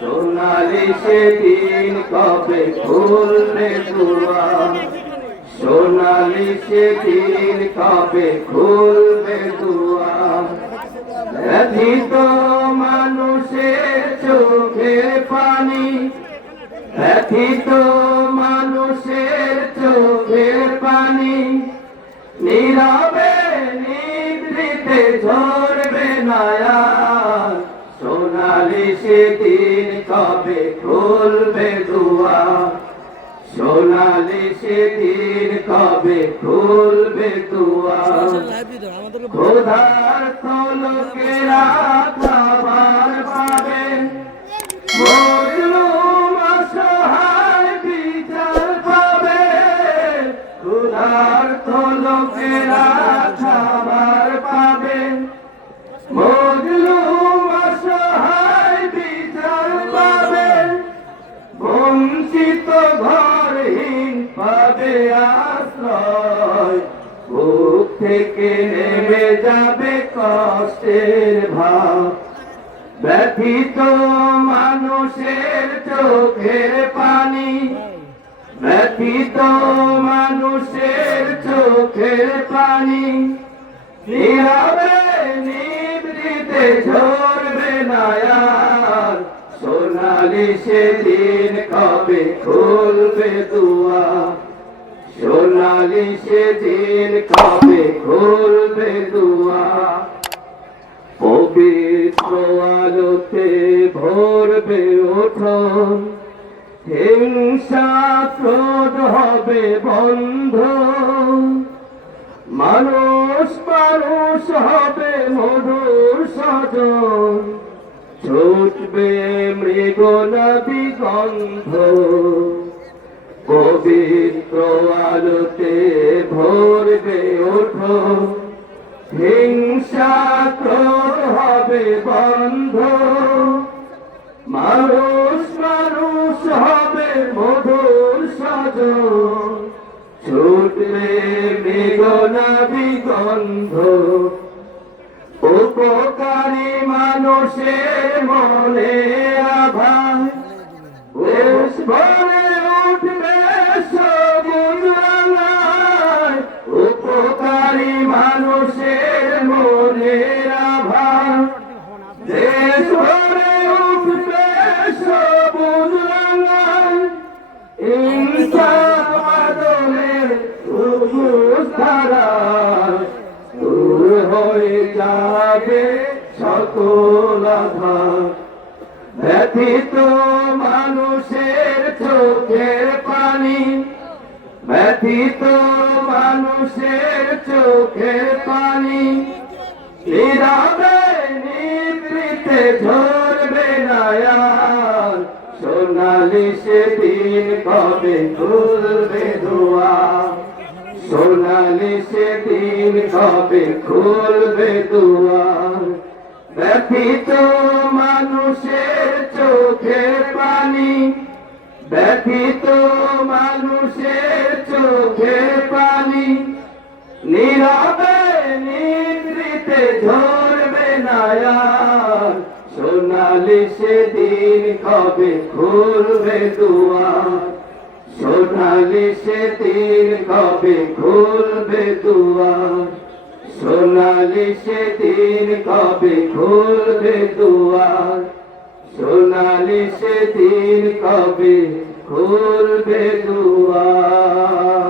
সোনালি সেদিন কবে খুলবে দুয়ার? সোনালি সেদিন কবে খুলবে দুয়ার? ব্যথিত মানুষের চোখের পানি। ব্যথিত মানুষের চোখের পানি। নীরবে নিভৃতে ঝরবে নয়ার সোনালি সেদিন কবে খুলবে দুয়ার সোনালি সেদিন কবে খুলবে দুয়ার খোদার লোকেরা খাবার পাবে বিচার পাবে। খোদার লোকেরা খাবার বুক থেকে নেমে যাবে কষ্টের ভাব। ব্যথিত মানুষের চোখের পানি। ব্যথিত মানুষের চোখের পানি। নীরবে নিবৃতে ঝরবে নয়ার। সোনালি সেদিন কবে খুলবে দুয়া সোনালি সেদিন কবে খুলবে দুয়া পবিত্র আলোতে ভরবে ওঠন। হিংসা ক্রোধ হবে বন্ধ। মানুষ মানুষ হবে মধুর সজন। ছুটবে মৃগ নদী গন্ধ। পবিত্র আলোতে ভরবে ওঠো। হিংসা ক্রোধ হবে বন্ধ। মানুষ মানুষ হবে মধুর সজন। ছুটবে মেঘনা বিগন্ধ। উপকারী মানুষের মনে আভার দেশ সকল ব্যথিত মানুষের চোখের পানি। ব্যথিত মানুষের চোখের পানি। নীরবে নিবৃতে ঝরবে নয়ার। সোনালি সেদিন কবে খুলবে দুয়ার সোনালি সেদিন কবে খুলবে দুয়ার ব্যথিত মানুষের চোখের পানি। ব্যথিত মানুষের চোখের পানি। নীরবে নিদ্রিতে ঝরবে নয়ার। সোনালি সেদিন কবে খুলবে দুয়ার? সোনালি সেদিন কবে খুলবে দুয়ার? সোনালি সেদিন কবে খুলবে দুয়ার? সোনালি সেদিন কবে খুলবে দুয়ার?